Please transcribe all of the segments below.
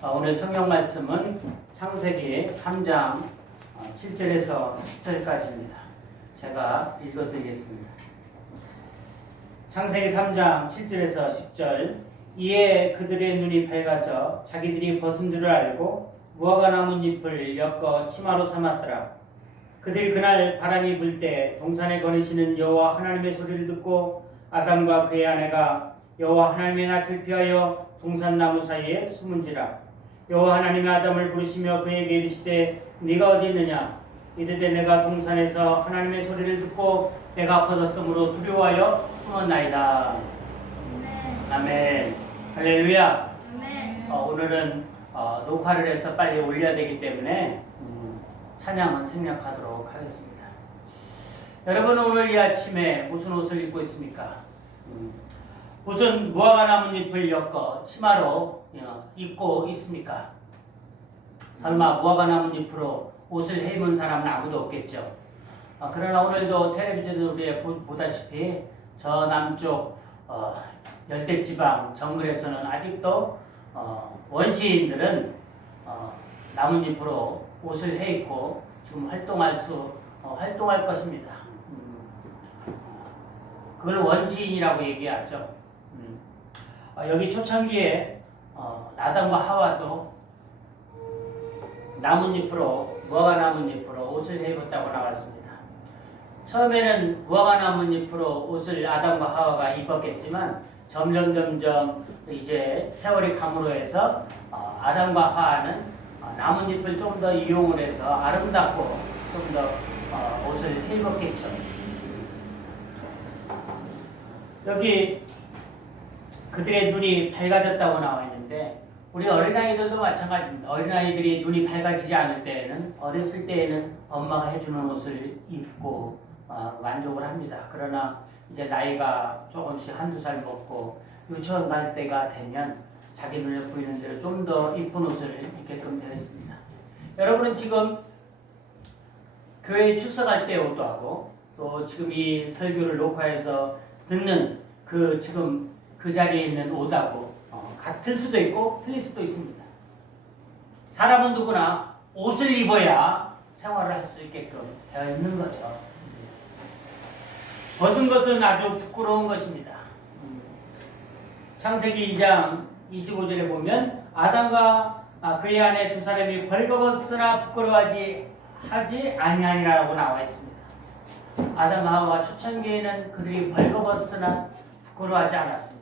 오늘 성경 말씀은 창세기 3장 7절에서 10절까지입니다. 제가 읽어드리겠습니다. 창세기 3장 7절에서 10절. 이에 그들의 눈이 밝아져 자기들이 벗은 줄을 알고 무화과 나뭇잎을 엮어 치마로 삼았더라. 그들이 그날 바람이 불 때 동산에 거니시는 여호와 하나님의 소리를 듣고 아담과 그의 아내가 여호와 하나님의 낯을 피하여 동산나무 사이에 숨은지라. 여호와 하나님의 아담을 부르시며 그에게 이르시되 네가 어디 있느냐. 이르되 내가 동산에서 하나님의 소리를 듣고 내가 벗었으므로 두려워하여 숨었나이다. 아멘. 할렐루야. 오늘은 녹화를 해서 빨리 올려야 되기 때문에 찬양은 생략하도록 하겠습니다. 여러분, 오늘 이 아침에 무슨 옷을 입고 있습니까? 무슨 무화과 나뭇잎을 엮어 치마로 입고 있습니까? 설마 무화과 나뭇잎으로 옷을 해입은 사람은 아무도 없겠죠. 그러나 오늘도 텔레비전을 우리 보다시피 저 남쪽 열대지방 정글에서는 아직도 원시인들은 나뭇잎으로 옷을 해입고 지금 활동할 것입니다. 그걸 원시인이라고 얘기하죠. 여기 초창기에 아담과 하와도 나뭇잎으로, 무화과 나뭇잎으로 옷을 해입었다고 나왔습니다. 처음에는 무화과 나뭇잎으로 옷을 아담과 하와가 입었겠지만 점점 이제 세월이 감으로 해서 아담과 하와는 나뭇잎을 좀 더 이용을 해서 아름답고 좀 더 옷을 해입었겠죠. 여기 그들의 눈이 밝아졌다고 나와 있는데 우리 어린아이들도 마찬가지입니다. 어린아이들이 눈이 밝아지지 않을 때에는, 어렸을 때에는 엄마가 해주는 옷을 입고 만족을 합니다. 그러나 이제 나이가 조금씩 한두 살 먹고 유치원 갈 때가 되면 자기 눈에 보이는 대로 좀 더 이쁜 옷을 입게끔 되었습니다. 여러분은 지금 교회에 출석할 때 옷도 하고 또 지금 이 설교를 녹화해서 듣는 지금 그 자리에 있는 옷하고 같을 수도 있고 틀릴 수도 있습니다. 사람은 누구나 옷을 입어야 생활을 할 수 있게끔 되어 있는 거죠. 벗은 것은 아주 부끄러운 것입니다. 창세기 2장 25절에 보면 아담과 그의 아내 두 사람이 벌거벗으나 부끄러워하지 아니하니라고 나와 있습니다. 아담과 하와가 초창기에는 그들이 벌거벗으나 부끄러워하지 않았습니다.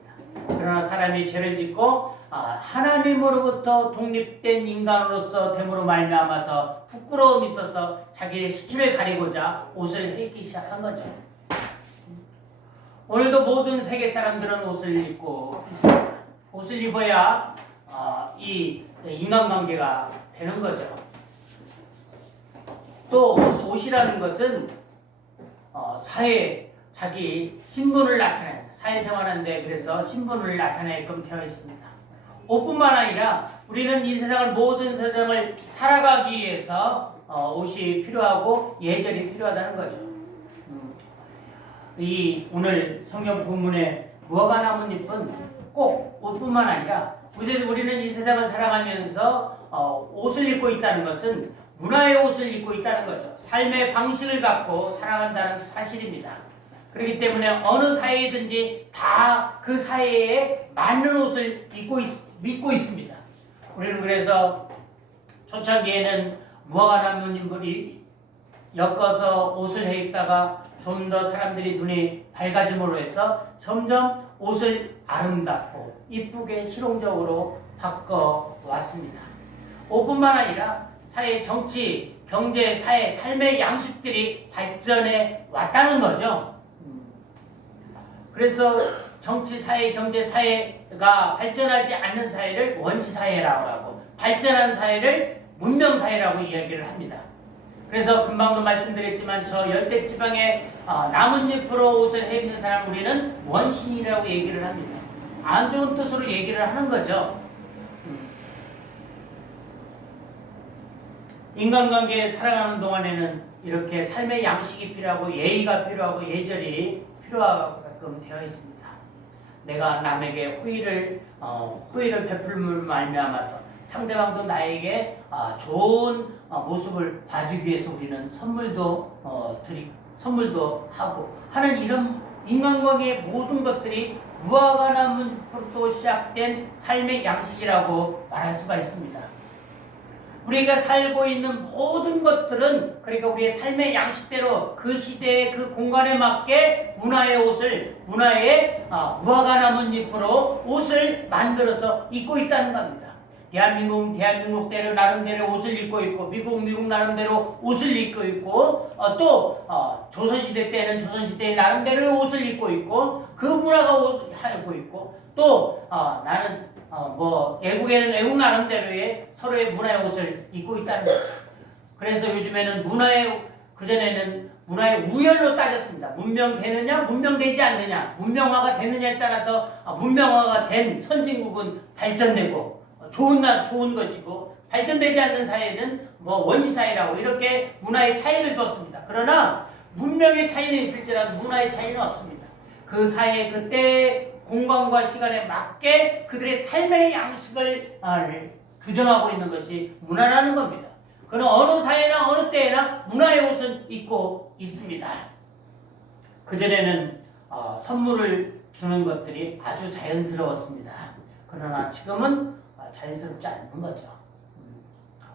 그러나 사람이 죄를 짓고 하나님으로부터 독립된 인간으로서 됨으로 말미암아서 부끄러움이 있어서 자기의 수치를 가리고자 옷을 입기 시작한 거죠. 오늘도 모든 세계 사람들은 옷을 입고 있습니다. 옷을 입어야 이 인간관계가 되는 거죠. 또 옷이라는 것은 사회, 자기 신분을 나타내는, 사회생활하는데 그래서 신분을 나타내게끔 되어 있습니다. 옷뿐만 아니라 우리는 이 세상을, 모든 세상을 살아가기 위해서 옷이 필요하고 예절이 필요하다는 거죠. 이 오늘 성경 본문의 무화과 나뭇잎은 꼭 옷뿐만 아니라 우리는 이 세상을 살아가면서 옷을 입고 있다는 것은 문화의 옷을 입고 있다는 거죠. 삶의 방식을 갖고 살아간다는 사실입니다. 그렇기 때문에 어느 사회이든지 다 그 사회에 맞는 옷을 입고 있습니다. 우리는 그래서 초창기에는 무화과 나뭇잎을 엮어서 옷을 해입다가 좀 더 사람들이 눈이 밝아짐으로 해서 점점 옷을 아름답고 이쁘게 실용적으로 바꿔왔습니다. 옷뿐만 아니라 사회, 정치, 경제, 사회, 삶의 양식들이 발전해 왔다는 거죠. 그래서 정치, 사회, 경제, 사회가 발전하지 않는 사회를 원시사회라고 하고 발전한 사회를 문명사회라고 이야기를 합니다. 그래서 금방도 말씀드렸지만 저 열대지방에 나뭇잎으로 옷을 해입는 사람 우리는 원시인이라고 얘기를 합니다. 안 좋은 뜻으로 얘기를 하는 거죠. 인간관계에 살아가는 동안에는 이렇게 삶의 양식이 필요하고 예의가 필요하고 예절이 필요하게끔 되어 있습니다. 내가 남에게 호의를 베풀음을 말미암아서 상대방도 나에게 좋은 모습을 봐주기 위해서 우리는 선물도 하고 하는 이런 인간관계의 모든 것들이 무화과 나무부터 시작된 삶의 양식이라고 말할 수가 있습니다. 우리가 살고 있는 모든 것들은 그러니까 우리의 삶의 양식대로 그 시대의 그 공간에 맞게 무화과 나뭇잎으로 옷을 만들어서 입고 있다는 겁니다. 대한민국대로 나름대로 옷을 입고 있고 미국 나름대로 옷을 입고 있고 또 조선시대 때는 조선시대의 나름대로 옷을 입고 있고 그 문화가 하고 있고 또 나는 애국에는 애국 나름대로의 서로의 문화의 옷을 입고 있다는 거죠. 그래서 요즘에는 그전에는 문화의 우열로 따졌습니다. 문명되느냐, 문명되지 않느냐, 문명화가 되느냐에 따라서 문명화가 된 선진국은 발전되고 좋은 것이고 발전되지 않는 사회는 원시사회라고 이렇게 문화의 차이를 뒀습니다. 그러나 문명의 차이는 있을지라도 문화의 차이는 없습니다. 그 사회 그때 공간과 시간에 맞게 그들의 삶의 양식을 규정하고 있는 것이 문화라는 겁니다. 그는 어느 사회나 어느 때에나 문화의 옷은 입고 있습니다. 그전에는 선물을 주는 것들이 아주 자연스러웠습니다. 그러나 지금은 자연스럽지 않는 거죠.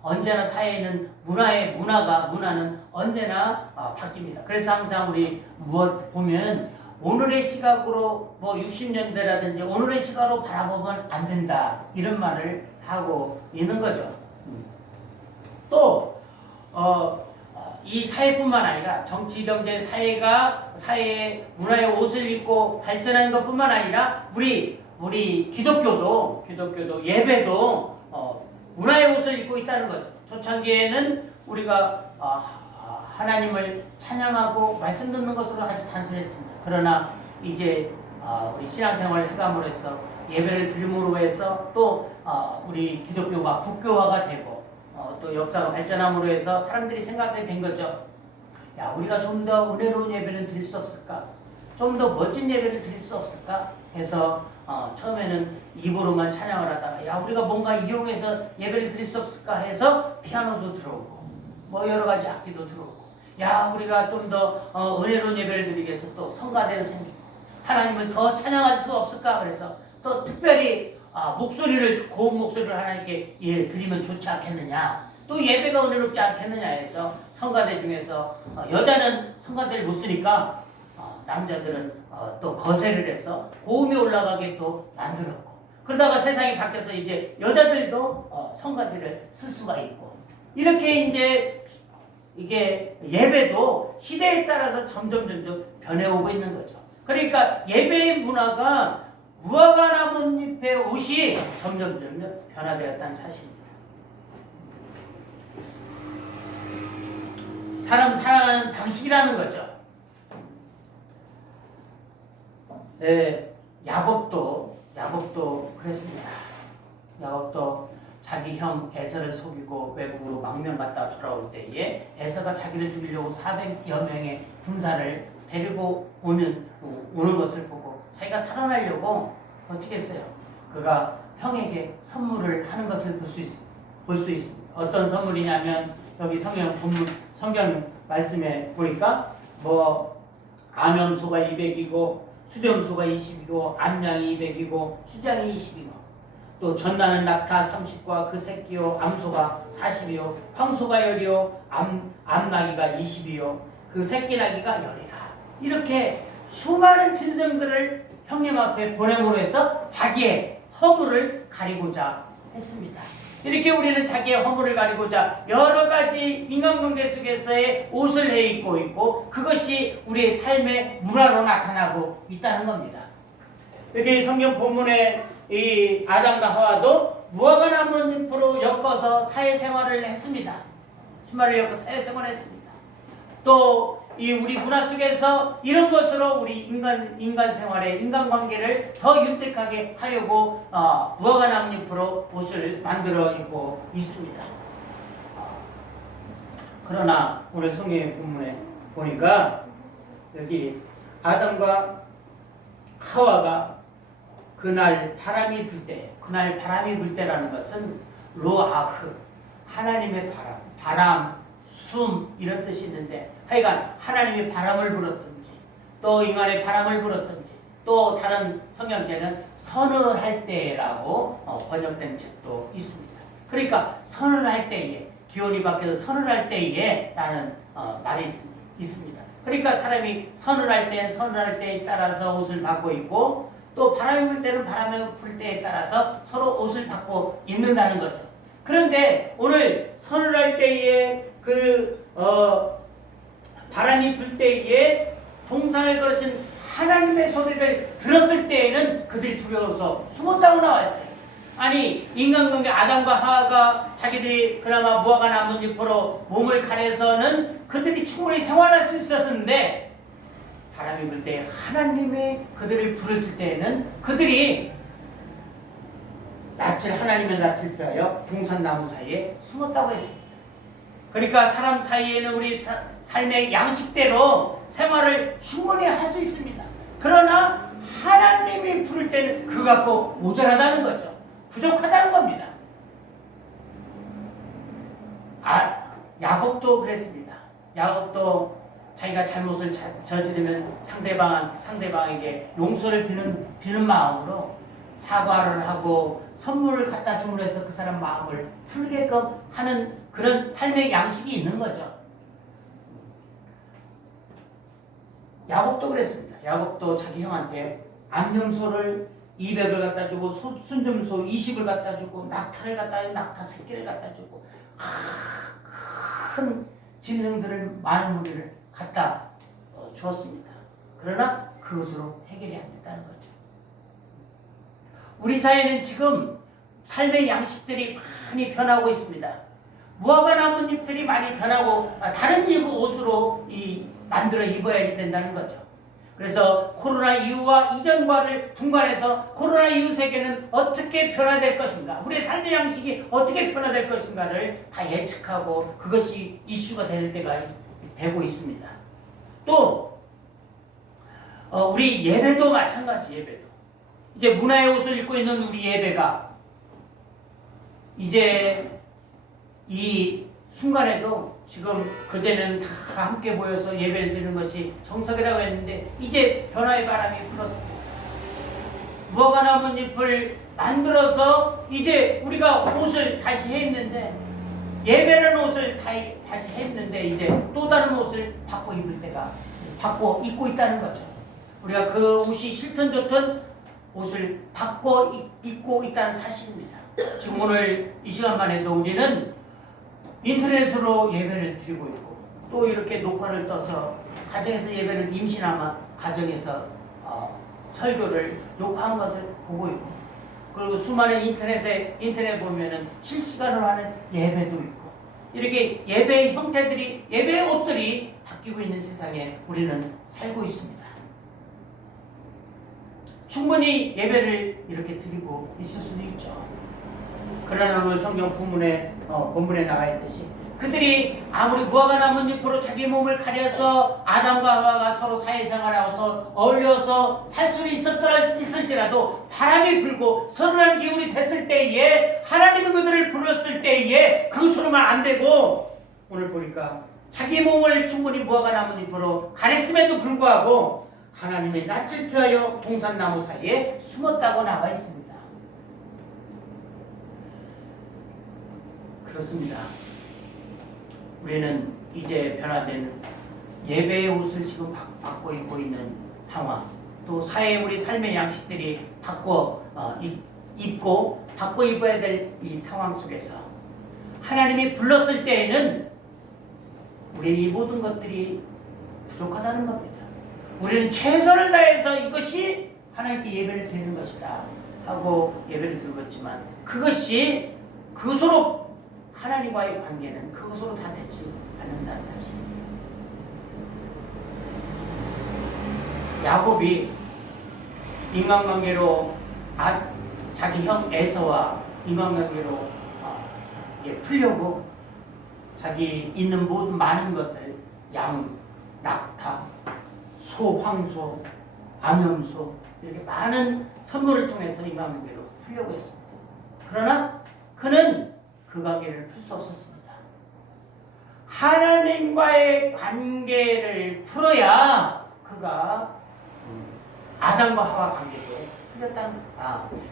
언제나 사회는 문화는 언제나 바뀝니다. 그래서 항상 우리 무엇 보면 오늘의 시각으로 60년대라든지 오늘의 시각으로 바라보면 안 된다 이런 말을 하고 있는 거죠. 또 이 사회뿐만 아니라 정치, 경제, 사회의 문화의 옷을 입고 발전하는 것뿐만 아니라 우리 기독교도 예배도 문화의 옷을 입고 있다는 거죠. 초창기에는 우리가 하나님을 찬양하고 말씀 듣는 것으로 아주 단순했습니다. 그러나 이제 우리 신앙생활을 해감으로 해서 예배를 드림으로 해서 또 우리 기독교가 국교화가 되고 또 역사가 발전함으로 해서 사람들이 생각하게 된 거죠. 야, 우리가 좀 더 은혜로운 예배를 드릴 수 없을까? 좀 더 멋진 예배를 드릴 수 없을까? 해서 처음에는 입으로만 찬양을 하다가 야, 우리가 뭔가 이용해서 예배를 드릴 수 없을까? 해서 피아노도 들어오고 여러 가지 악기도 들어오고 야, 우리가 좀 더 은혜로운 예배를 드리기 위해서 또 성가대가 생기고 하나님을 더 찬양할 수 없을까? 그래서 또 특별히 고운 목소리를 하나님께 드리면 좋지 않겠느냐, 또 예배가 은혜롭지 않겠느냐 해서 성가대 중에서 여자는 성가대를 못 쓰니까 남자들은 또 거세를 해서 고음이 올라가게 또 만들었고, 그러다가 세상이 바뀌어서 이제 여자들도 성가대를 쓸 수가 있고, 이렇게 이제 이게 예배도 시대에 따라서 점점 변해오고 있는 거죠. 그러니까 예배의 문화가 무화과 나뭇잎의 옷이 점점 변화되었다는 사실입니다. 사람 살아가는 방식이라는 거죠. 야곱도 그랬습니다. 야곱도 자기 형 에서를 속이고 외국으로 망명 갔다 돌아올 때에 에서가 자기를 죽이려고 400여 명의 군사를 데리고 오는 것을 보고 자기가 살아나려고 어떻게 했어요? 그가 형에게 선물을 하는 것을 볼 수 있습니다. 어떤 선물이냐면 여기 성경 말씀에 보니까 암염소가 200이고 수렴소가 20이고 암양이 200이고 수장이 20이고 또 전나는 낙타 30과 그 새끼요 암소가 40이요 황소가 10이요 암나귀가 20이요 그 새끼 나귀가 10이라. 이렇게 수많은 짐승들을 형님 앞에 보냄으로 해서 자기의 허물을 가리고자 했습니다. 이렇게 우리는 자기의 허물을 가리고자 여러 가지 인간관계 속에서의 옷을 해입고 있고 그것이 우리의 삶의 문화로 나타나고 있다는 겁니다. 여기 성경 본문에 이 아담과 하와도 무화과 나뭇잎으로 엮어서 사회생활을 했습니다. 치마를 엮어 사회생활을 했습니다. 또 이 우리 문화 속에서 이런 것으로 우리 인간 생활의 인간관계를 더 윤택하게 하려고 무화과 나뭇잎으로 옷을 만들어 입고 있습니다. 그러나 오늘 성경 본문에 보니까 여기 아담과 하와가 그날 바람이 불 때, 그날 바람이 불 때라는 것은 로아흐, 하나님의 바람, 숨 이런 뜻이 있는데 하여간 하나님이 바람을 불었든지 또 인간의 바람을 불었든지 또 다른 성경제는 선을 할 때라고 번역된 책도 있습니다. 그러니까 선을 할 때에 기온이 바뀌어서 선을 할 때에 라는 말이 있습니다. 그러니까 사람이 선을 할 때는 선을 할 때에 따라서 옷을 바꿔 입고 또 바람이 불 때는 바람이 불 때에 따라서 서로 옷을 바꿔 입는다는 거죠. 그런데 오늘 선을 할 때에 바람이 불 때에 동산을 걸으신 하나님의 소리를 들었을 때에는 그들이 두려워서 숨었다고 나와 있어요. 아니 인간관계 아담과 하와가 자기들이 그나마 무화과 나뭇잎으로 몸을 가려서는 그들이 충분히 생활할 수 있었는데 바람이 불 때 하나님의 그들을 부르실 때에는 그들이 하나님의 낯을 피하여 동산나무 사이에 숨었다고 했습니다. 그러니까 사람 사이에는 우리 삶의 양식대로 생활을 충분히 할 수 있습니다. 그러나 하나님이 부를 때는 그거 갖고 모자라다는 거죠. 부족하다는 겁니다. 야곱도 그랬습니다. 야곱도 자기가 잘못을 저지르면 상대방에게 용서를 비는 마음으로 사과를 하고 선물을 갖다 줌으로 해서 그 사람 마음을 풀게끔 하는 그런 삶의 양식이 있는 거죠. 야곱도 그랬습니다. 야곱도 자기 형한테 암염소를 200을 갖다 주고 순점소 20을 갖다 주고 낙타를 갖다 주고 낙타 새끼를 갖다 주고 큰 짐승들을 많은 무리를 갖다 주었습니다. 그러나 그것으로 해결이 안 됐다는 거죠. 우리 사회는 지금 삶의 양식들이 많이 변하고 있습니다. 무화과 나뭇잎들이 많이 변하고 다른 옷으로 만들어 입어야 된다는 거죠. 그래서 코로나 이후와 이전과를 분간해서 코로나 이후 세계는 어떻게 변화될 것인가, 우리의 삶의 양식이 어떻게 변화될 것인가를 다 예측하고 그것이 이슈가 될 때가 되고 있습니다. 또 우리 예배도 마찬가지. 예배도 이제 문화의 옷을 입고 있는 우리 예배가 이제 이 순간에도 지금 그제는 다 함께 모여서 예배를 드리는 것이 정석이라고 했는데 이제 변화의 바람이 불었습니다. 무화과 나뭇잎을 만들어서 이제 우리가 옷을 다시 했는데 예배라는 옷을 다시 했는데 이제 또 다른 옷을 바꿔 입고 있다는 거죠. 우리가 그 옷이 싫든 좋든 옷을 바꿔 입고 있다는 사실입니다. 지금 오늘 이 시간만 해도 우리는 인터넷으로 예배를 드리고 있고 또 이렇게 녹화를 떠서 가정에서 예배를 임시나마 가정에서 설교를 녹화한 것을 보고 있고 그리고 수많은 인터넷 보면은 실시간으로 하는 예배도 있고 이렇게 예배의 형태들이 예배의 옷들이 바뀌고 있는 세상에 우리는 살고 있습니다. 충분히 예배를 이렇게 드리고 있을 수도 있죠. 그러나 오늘 성경 본문에 나와 있듯이 그들이 아무리 무화과 나뭇잎으로 자기 몸을 가려서 아담과 하와가 서로 사회생활하고서 어울려서 살 수 있을지라도 바람이 불고 서늘한 기운이 됐을 때에 하나님이 그들을 불렀을 때에 그것으로만 안 되고 오늘 보니까 자기 몸을 충분히 무화과 나뭇잎으로 가렸음에도 불구하고 하나님의 낯을 피하여 동산나무 사이에 숨었다고 나와 있습니다. 그렇습니다. 우리는 이제 변화된 예배의 옷을 지금 바꿔 입고 있는 상황, 또 사회의 우리 삶의 양식들이 바꿔 입어야 될 이 상황 속에서 하나님이 불렀을 때에는 우리 이 모든 것들이 부족하다는 겁니다. 우리는 최선을 다해서 이것이 하나님께 예배를 드리는 것이다 하고 예배를 드리겠지만 그것이 그것으로 하나님과의 관계는 그것으로 다 되지 않는다는 사실입니다. 야곱이 인간관계로 자기 형 에서와 인간관계로 풀려고 자기 있는 모든 많은 것을 양, 낙타, 소, 황소, 암염소 이렇게 많은 선물을 통해서 인간관계로 풀려고 했습니다. 그러나 그는 그 관계를 풀 수 없었습니다. 하나님과의 관계를 풀어야 그가 아담과 하와 관계도 풀렸다는,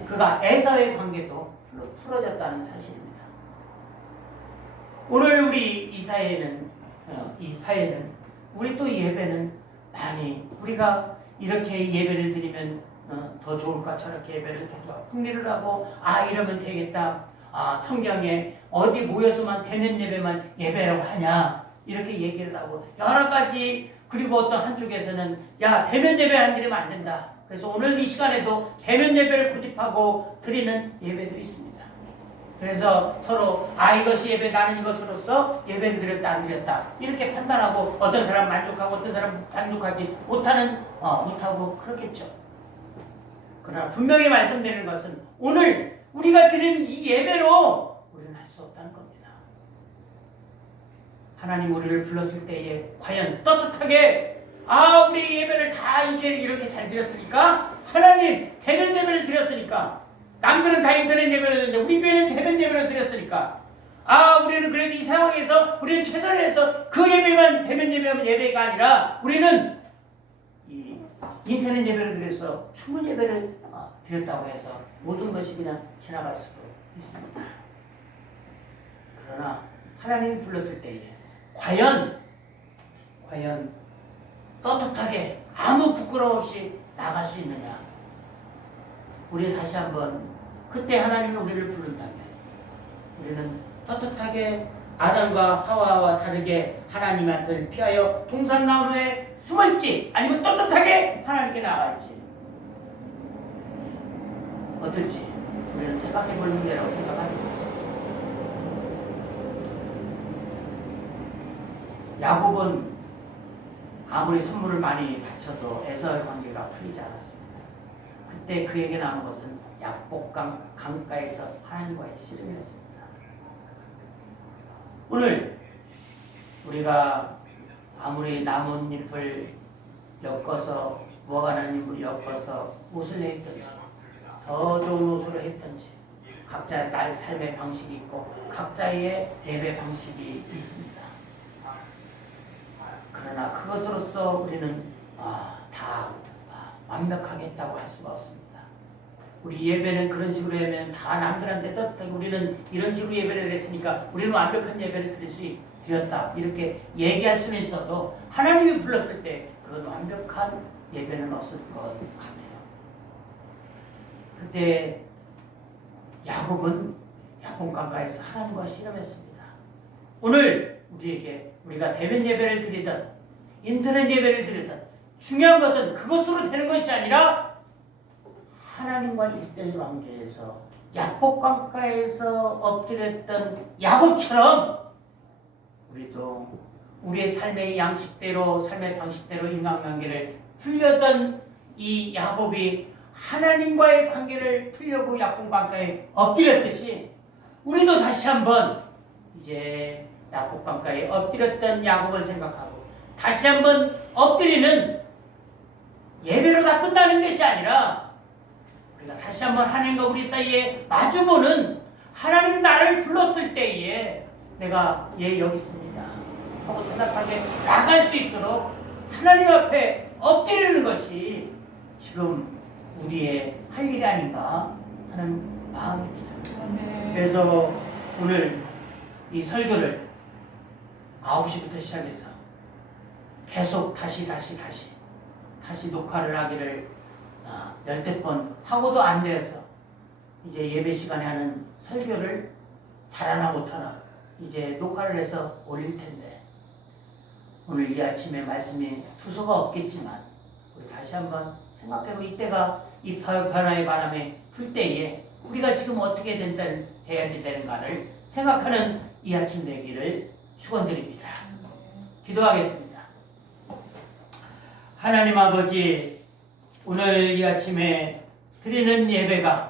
그가 에서의 관계도 풀어졌다는 사실입니다. 오늘 우리 이 사회는 우리 또 예배는 많이 우리가 이렇게 예배를 드리면 더 좋을까, 저렇게 예배를 드리고 흥미를 하고 이러면 되겠다, 성경에 어디 모여서만 되는 예배만 예배라고 하냐 이렇게 얘기를 하고 여러 가지. 그리고 어떤 한쪽에서는 대면 예배 안 드리면 안 된다. 그래서 오늘 이 시간에도 대면 예배를 고집하고 드리는 예배도 있습니다. 그래서 서로 이것이 예배, 나는 이것으로서 예배를 드렸다 안 드렸다 이렇게 판단하고 어떤 사람 만족하고 어떤 사람 만족하지 못하고 그러겠죠. 그러나 분명히 말씀드리는 것은 오늘 우리가 드리는 이 예배로 우리는 할 수 없다는 겁니다. 하나님 우리를 불렀을 때에 과연 떳떳하게 우리 예배를 다 이렇게 잘 드렸으니까, 하나님 대면 예배를 드렸으니까, 남들은 다 인터넷 예배를 드렸는데 우리 교회는 대면 예배를 드렸으니까, 우리는 그래도 이 상황에서 우리는 최선을 해서 그 예배만 대면 예배가 아니라 우리는 이 인터넷 예배를 드려서 충분 예배를 드렸다고 해서 모든 것이 그냥 지나갈 수도 있습니다. 그러나 하나님이 불렀을 때에 과연 떳떳하게 아무 부끄러움 없이 나갈 수 있느냐. 우리 다시 한번 그때 하나님이 우리를 부른다면 우리는 떳떳하게 아담과 하와와 다르게 하나님한테 피하여 동산나무에 숨을지, 아니면 떳떳하게 하나님께 나갈지 어떨지 우리는 생각해 볼 문제라고 생각합니다. 야곱은 아무리 선물을 많이 바쳐도 에서의 관계가 풀리지 않았습니다. 그때 그에게 남은 것은 약복강 강가에서 하나님과의 씨름이었습니다. 오늘 우리가 아무리 나뭇잎을 엮어서 무화과나무 잎을 엮어서 옷을 했든지 더 좋은 옷으로 했든지 각자의 삶의 방식이 있고 각자의 예배 방식이 있습니다. 그러나 그것으로서 우리는 다 완벽하게 했다고 할 수가 없습니다. 우리 예배는 그런 식으로 하면 다 남들한테 떳떳하게 우리는 이런 식으로 예배를 했으니까 우리는 완벽한 예배를 드렸다 이렇게 얘기할 수는 있어도 하나님이 불렀을 때 그건 완벽한 예배는 없을 것 같아요. 그때 야곱은 야복강가에서 하나님과 씨름했습니다. 오늘 우리가 대면 예배를 드리든 인터넷 예배를 드리든 중요한 것은 그것으로 되는 것이 아니라 하나님과 1대1 관계에서 야복강가에서 엎드렸던 야곱처럼 우리도 우리의 삶의 양식대로 삶의 방식대로 인간관계를 풀려던 이 야곱이 하나님과의 관계를 풀려고 야복강가에 엎드렸듯이 우리도 다시 한번 이제 야복강가에 엎드렸던 야곱을 생각하고 다시 한번 엎드리는 예배로 다 끝나는 것이 아니라 우리가 다시 한번 하나님과 우리 사이에 마주보는, 하나님이 나를 불렀을 때에 내가 여기 있습니다 하고 대답하게 나갈 수 있도록 하나님 앞에 엎드리는 것이 지금 우리의 할 일이 아닌가 하는 마음입니다. 그래서 오늘 이 설교를 9시부터 시작해서 계속 다시 녹화를 하기를 10번 하고도 안 돼서 이제 예배 시간에 하는 설교를 잘하나 못하나 이제 녹화를 해서 올릴 텐데 오늘 이 아침에 말씀이 투소가 없겠지만 우리 다시 한번 생각해보고 이때가 이 변화의 바람에 불 때에 우리가 지금 어떻게 돼야 되는가를 생각하는 이 아침 되기를 축원드립니다. 기도하겠습니다. 하나님 아버지, 오늘 이 아침에 드리는 예배가